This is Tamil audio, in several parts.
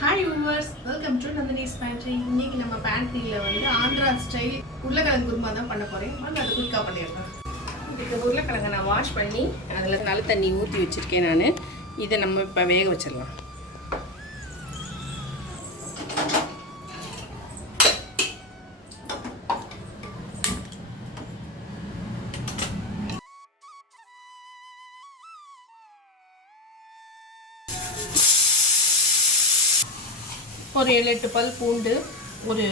Hi viewers welcome to Nandini's pantry இன்னைக்கு நம்ம பேண்ட்ரியில் வந்து ஆந்திரா ஸ்டைல் உருளைக்கிழங்கு குருமா தான் பண்ண போகிறேன் வாங்க அது குயிக்காக பண்ணிடலாம். இந்த உருளைக்கிழங்கை நான் வாஷ் பண்ணி அதில் நல்ல தண்ணி ஊற்றி வச்சுருக்கேன் நான். இதை நம்ம இப்போ வேக வச்சிடலாம். ஒரு ஏழு எட்டு பல் பூண்டு ஒரு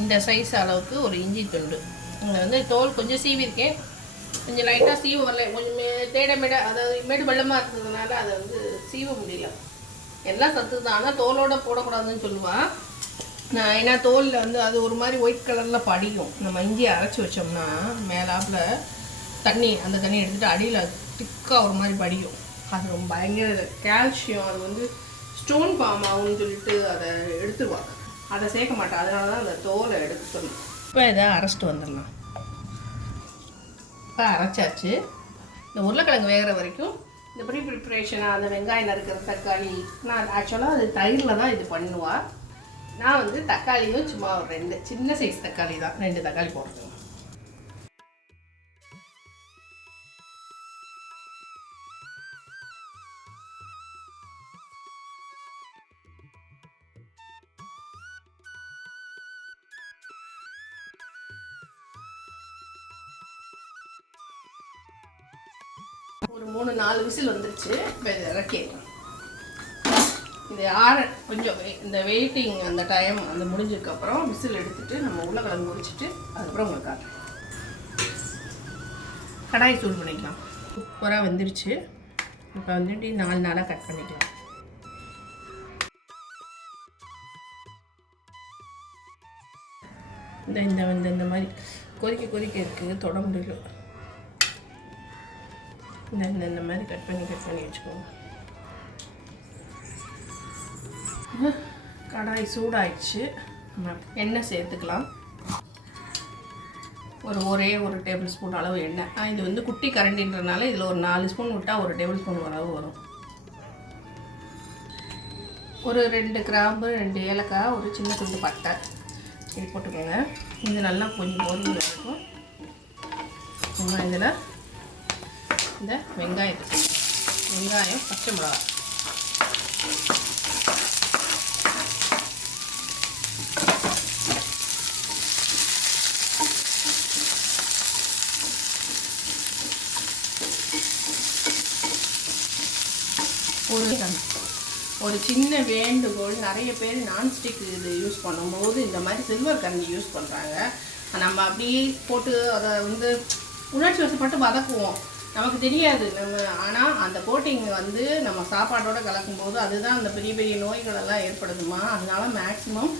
இந்த சைஸ் அளவுக்கு ஒரு இஞ்சி துண்டு. இங்கே வந்து தோல் கொஞ்சம் சீவிருக்கேன் கொஞ்சம் லைட்டாக சீவ வரல. கொஞ்சம் தேட மேட அதாவது மேடு வெள்ளமாக இருந்ததுனால அதை வந்து சீவ முடியல. எல்லாம் சத்து தான். ஆனால் தோலோடு போடக்கூடாதுன்னு சொல்லுவான் நான் ஏன்னா தோலில் வந்து அது ஒரு மாதிரி ஒயிட் கலரில் படியும். நம்ம இஞ்சியை அரைச்சி வச்சோம்னா மேலாப்பில் தண்ணி அந்த தண்ணி எடுத்துகிட்டு அடியில் திக்காக ஒரு மாதிரி படியும். அது ரொம்ப பயங்கர கால்சியம் அது வந்து ஸ்டோன் ஃபார்ம் சொல்லிட்டு அதை எடுத்துருவாங்க. அதை சேர்க்க மாட்டேன். அதனால தான் அந்த தோலை எடுத்துக்கணும் இப்போ இதை அரைச்சிட்டு வந்துடலாம். இப்போ அரைச்சாச்சு. இந்த உருளைக்கிழங்கு வேகிற வரைக்கும் இந்த ப்ரீ ப்ரிப்ரேஷனாக அந்த வெங்காயம் நறுக்கிற தக்காளி நான் ஆக்சுவலாக அது தயிரில் தான் இது பண்ணுவாள் நான் வந்து தக்காளியும் சும்மா ஒரு ரெண்டு சின்ன சைஸ் தக்காளி தான். ரெண்டு தக்காளி போடுறேன் ஒரு மூணு நாலு விசில் வந்துருச்சு. இப்போ இதை இறக்கிடலாம். இது ஆற கொஞ்சம் இந்த வெயிட்டிங் அந்த டைம் அந்த முடிஞ்சதுக்கப்புறம் விசில் எடுத்துட்டு நம்ம உருளைக்கிழங்கு முடிச்சிட்டு அதுக்கப்புறம் உங்களுக்கு காட்டுறேன். கடாய் சூடு பண்ணிக்கலாம். சூப்பராக வந்துருச்சு. இப்போ வந்துட்டு நாலு நாளாக கட் பண்ணிக்கலாம். இந்த இந்த இந்த இந்த மாதிரி கொதிக்க கொதிக்க இருக்குது. தொட முடியல. இந்த இந்த இந்த மாதிரி கட் பண்ணி கட் பண்ணி வச்சுக்கோங்க. கடாய் சூடாயிடுச்சு. எண்ணெய் சேர்த்துக்கலாம். ஒரு ஒரே ஒரு டேபிள் ஸ்பூன் அளவு எண்ணெய். இது வந்து குட்டி கரண்டின்றனால இதில் ஒரு நாலு ஸ்பூன் விட்டால் ஒரு டேபிள் ஸ்பூன் அளவு வரும். ஒரு ரெண்டு கிராம்பு ரெண்டு ஏலக்காய் ஒரு சின்ன துண்டு பட்டை. இது போட்டுக்கோங்க. இது நல்லா கொஞ்சம் பொருள் இருக்கும். இதில் இந்த வெங்காயத்தை வெங்காயம் பச்சை மிளகாய் ஒரு ஒரு சின்ன வேண்டுகோள் நிறைய பேர் நான்ஸ்டிக் இது யூஸ் பண்ணும்போது இந்த மாதிரி சில்வர் கரண்டி யூஸ் பண்ணுறாங்க நம்ம அப்படியே போட்டு அதை வந்து உணர்ச்சி வசப்பட்டு வதக்குவோம். நமக்கு தெரியாது. நம்ம ஆனால் அந்த கோட்டிங் வந்து நம்ம சாப்பாட்டோட கலக்கும்போது அதுதான் அந்த பெரிய பெரிய நோய்களெல்லாம் ஏற்படுதுமா? அதனால மேக்ஸிமம்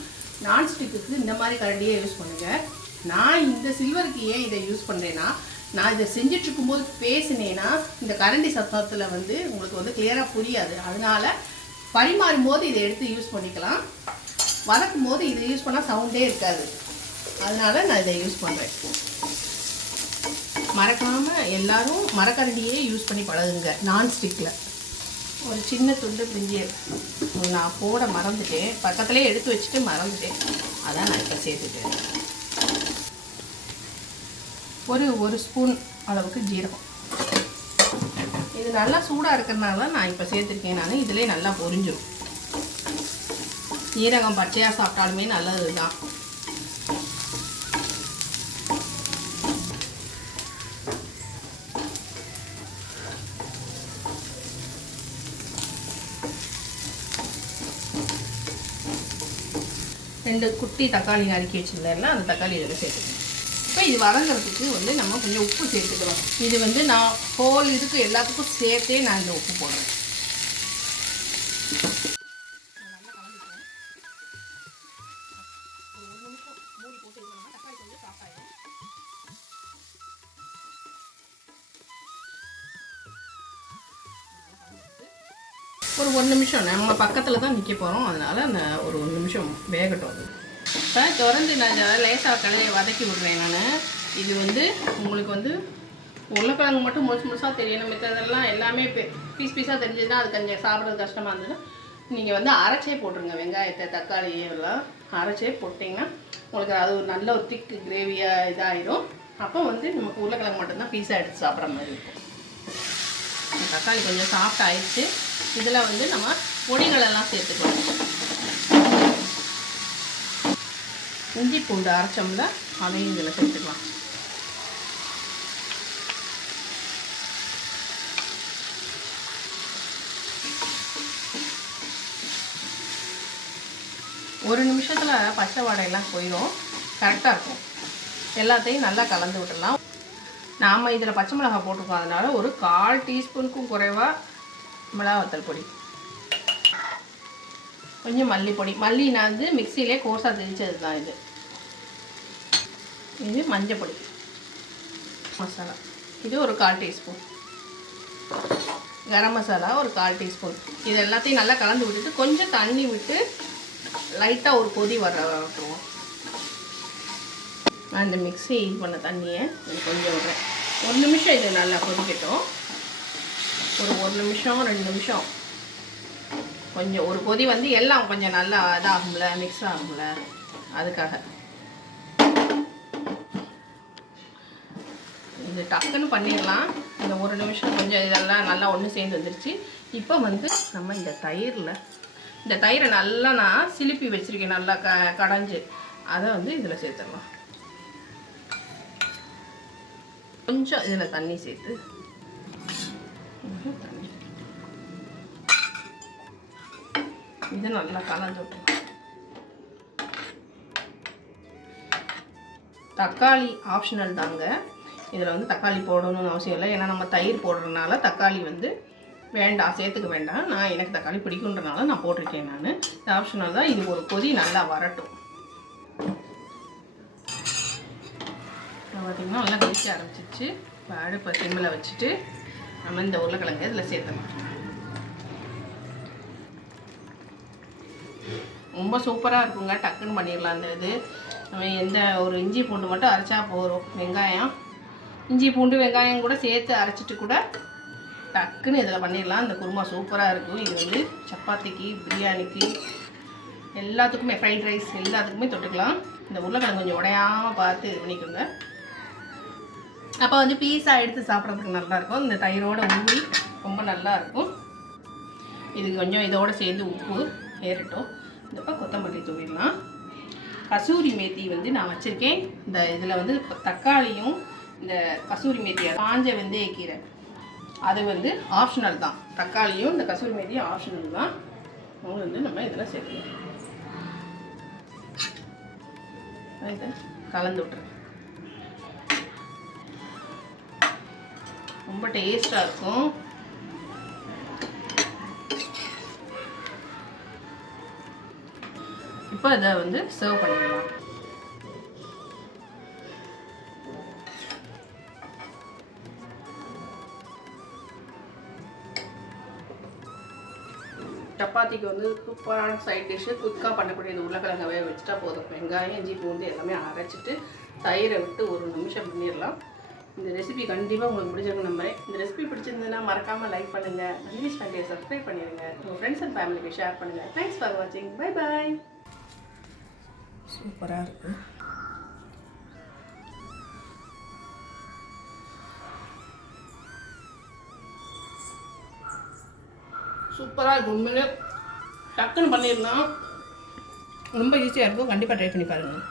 நான்ஸ்டிக்குக்கு இந்த மாதிரி கரண்டியே யூஸ் பண்ணுங்கள் நான் இந்த சில்வருக்கு ஏன் இதை யூஸ் பண்ணுறேன்னா நான் இதை செஞ்சுட்டு இருக்கும்போது பேசினேன்னா இந்த கரண்டி சத்தத்தில் வந்து உங்களுக்கு வந்து கிளியராக புரியாது. அதனால பரிமாறும் போது இதை எடுத்து யூஸ் பண்ணிக்கலாம். வதக்கும் போது இதை யூஸ் பண்ணால் சவுண்டே இருக்காது. அதனால் நான் இதை யூஸ் பண்ணுறேன் மறக்காமல் எல்லோரும் மரக்கரண்டியே யூஸ் பண்ணி பழகுங்க நான்ஸ்டிக்கில் ஒரு சின்ன துண்டு பிரிஞ்சி நான் போட மறந்துட்டேன். பக்கத்துலேயே எடுத்து வச்சுட்டு மறந்துட்டேன். அதான் நான் இப்போ சேர்த்துட்டேன். ஒரு ஒரு ஸ்பூன் அளவுக்கு ஜீரகம். இது நல்லா சூடாக இருக்கிறதுனால தான் நான் இப்போ சேர்த்துருக்கேன் நான். இதிலே நல்லா பொரிஞ்சிடும் ஜீரகம் பச்சையாக சாப்பிட்டாலுமே நல்லது தான் ரெண்டு குட்டி தக்காளி நறுக்கி வச்சுருந்தேன்ல அந்த தக்காளி இதில் சேர்த்துக்கணும். இப்போ இது வதங்கிறதுக்கு வந்து நம்ம கொஞ்சம் உப்பு சேர்த்துக்கலாம் இது வந்து நான் ஹோல் இதுக்கு எல்லாத்துக்கும் சேர்த்தே நான் இந்த உப்பு போடுறேன். ஒரு ஒரு நிமிஷம். நம்ம பக்கத்தில் தான் நிற்க போகிறோம் அதனால் அந்த ஒரு ஒரு நிமிஷம் வேகட்டும். அது இப்போ திறந்து நான் லேசாக கலையை வதக்கி விடுறேன் நான். இது வந்து உங்களுக்கு வந்து உருளைக்கிழங்கு மட்டும் முழுசு முழுசாக தெரியணும். மித்ததெல்லாம் எல்லாமே பீஸ் பீஸாக தெரிஞ்சதுன்னா அது கொஞ்சம் சாப்பிட்றது கஷ்டமாக இருந்ததுன்னா நீங்கள் வந்து அரைச்சே போட்டுருங்க. வெங்காயத்தை தக்காளி எல்லாம் அரைச்சே போட்டிங்கன்னா உங்களுக்கு அது ஒரு நல்ல ஒரு திக்கு கிரேவியாக இதாகிடும் அப்போ வந்து நமக்கு உருளைக்கிழங்கு மட்டும்தான் பீஸாக எடுத்து சாப்பிட்ற மாதிரி இருக்கும். தக்காளி கொஞ்சம் சாஃப்ட் ஆயிடுச்சு. இதில் வந்து நம்ம பொடிகளெல்லாம் எல்லாம் சேர்த்துக்கலாம். இஞ்சி பூண்டு அரைச்சோம்ல அதையும் இதில் சேர்த்துக்கலாம். ஒரு நிமிஷத்தில் பச்சை வாடையெல்லாம் போயிடும் கரெக்டாக இருக்கும். எல்லாத்தையும் நல்லா கலந்து விட்டுடலாம். நாம் இதில் பச்சை மிளகாய் போட்டிருக்கோம். அதனால ஒரு கால் டீஸ்பூனுக்கும் குறைவாக மிளகா வத்தல் பொடி. கொஞ்சம் மல்லிப்பொடி மல்லி நான் வந்து மிக்சியிலே கோர்ஸாக திரிச்சது தான் இது. இது மஞ்சள் பொடி. மசாலா. இது ஒரு கால் டீஸ்பூன். கரம் மசாலா ஒரு கால் டீஸ்பூன். இது எல்லாத்தையும் நல்லா கலந்து விட்டுட்டு கொஞ்சம் தண்ணி விட்டு லைட்டாக ஒரு கொதி வர விட்டுருவோம் நான் இந்த மிக்ஸி இது பண்ண தண்ணியை இது கொஞ்சம் விடுறேன். ஒரு நிமிஷம் இது நல்லா கொதிக்கட்டும். ஒரு ஒரு நிமிஷம் ரெண்டு நிமிஷம். கொஞ்சம் ஒரு கொதி வந்து எல்லாம் கொஞ்சம் நல்லா இதாகும்ல மிக்ஸ் ஆகும்ல. அதுக்காக. இது டக்குன்னு பண்ணிடலாம். இந்த ஒரு நிமிஷம் கொஞ்சம் இதெல்லாம் நல்லா ஒன்று சேர்ந்து வந்துருச்சு. இப்போ வந்து நம்ம இந்த தயிரில் இந்த தயிரை நல்லா நான் சிலுப்பி வச்சுருக்கேன். நல்லா க கடைஞ்சு. அதை வந்து இதில் சேர்த்துடலாம். கொஞ்சம் இதில் தண்ணி சேர்த்து தண்ணி இது நல்லா கலந்து தக்காளி ஆப்ஷனல் தாங்க. இதில் வந்து தக்காளி போடணும்னு அவசியம் இல்லை. ஏன்னா நம்ம தயிர் போடுறதுனால தக்காளி வந்து வேண்டாம் சேர்த்துக்க வேண்டாம். நான் எனக்கு தக்காளி பிடிக்குன்றனால நான் போட்டிருக்கேன் நான். ஆப்ஷனல் தான். இது ஒரு கொதி நல்லா வரட்டும். பார்த்திங்கன்னா நல்லா கொதிக்க ஆரம்பிச்சிச்சு இப்போ அடுப்பை சிம்மில் வச்சுட்டு நம்ம இந்த உருளைக்கிழங்கு இதில் சேர்த்தலாம் ரொம்ப சூப்பராக இருக்குங்க. டக்குன்னு பண்ணிடலாம் அந்த இது. நம்ம எந்த ஒரு இஞ்சி பூண்டு மட்டும் அரைச்சா போதும். வெங்காயம். இஞ்சி பூண்டு வெங்காயம் கூட சேர்த்து அரைச்சிட்டு கூட டக்குன்னு இதில் பண்ணிடலாம். இந்த குருமா சூப்பராக இருக்கும். இது வந்து சப்பாத்திக்கு பிரியாணிக்கு எல்லாத்துக்குமே ஃப்ரைட் ரைஸ் எல்லாத்துக்குமே தொட்டுக்கலாம். இந்த உருளைக்கிழங்கு கொஞ்சம் உடையாமல் பார்த்து இது பண்ணிக்கோங்க. அப்போ வந்து பீஸாக எடுத்து சாப்பிட்றதுக்கு நல்லாயிருக்கும். இந்த தயிரோட ஊறி ரொம்ப நல்லா இருக்கும் இது கொஞ்சம் இதோட சேர்ந்து உப்பு ஏறட்டும் இந்தப்போ கொத்தமல்லி தூவிடலாம். கசூரி மேத்தி வந்து நான் வச்சுருக்கேன். இந்த இதில் வந்து தக்காளியும் இந்த கசூரி மேத்தியை காஞ்ச வெந்தயக்கீரை அது வந்து ஆப்ஷனல் தான். தக்காளியும் இந்த கசூரி மேத்தியும் ஆப்ஷனல் தான். அவங்க வந்து நம்ம இதில் சேர்க்கணும் இதை கலந்து விட்ருங்க ரொம்ப டேஸ்ட்டாக இருக்கும். இப்போ இதை வந்து சர்வ் பண்ணிடலாம். சப்பாத்திக்கு வந்து சூப்பரான சைட் டிஷ்ஷு குயிக்காக பண்ணக்கூடிய இந்த உருளைக்கிழங்க வேக வச்சுட்டா போதும். வெங்காயம் இஞ்சி பூண்டு எல்லாமே அரைச்சிட்டு தயிரை விட்டு ஒரு நிமிஷம் பண்ணிடலாம். இந்த ரெசிபி கண்டிப்பாக உங்களுக்கு பிடிச்சிருக்கும் நம்புறேன். இந்த ரெசிபி பிடிச்சிருந்ததுன்னா மறக்காமல் லைக் பண்ணுங்கள் அன்விஷ் பண்ணிட்டு சப்ஸ்கிரைப் பண்ணிடுங்க உங்கள் ஃப்ரெண்ட்ஸ் அண்ட் ஃபேமிலிக்கு ஷேர் பண்ணுங்கள் தேங்க்ஸ் ஃபார் வாட்சிங் பை பாய் சூப்பராக இருக்கு. சூப்பராக இருக்கும் உண்மையிலே. டக்குன்னு பண்ணிடலாம். ரொம்ப ஈஸியாக இருக்கும். கண்டிப்பாக ட்ரை பண்ணி பாருங்கள்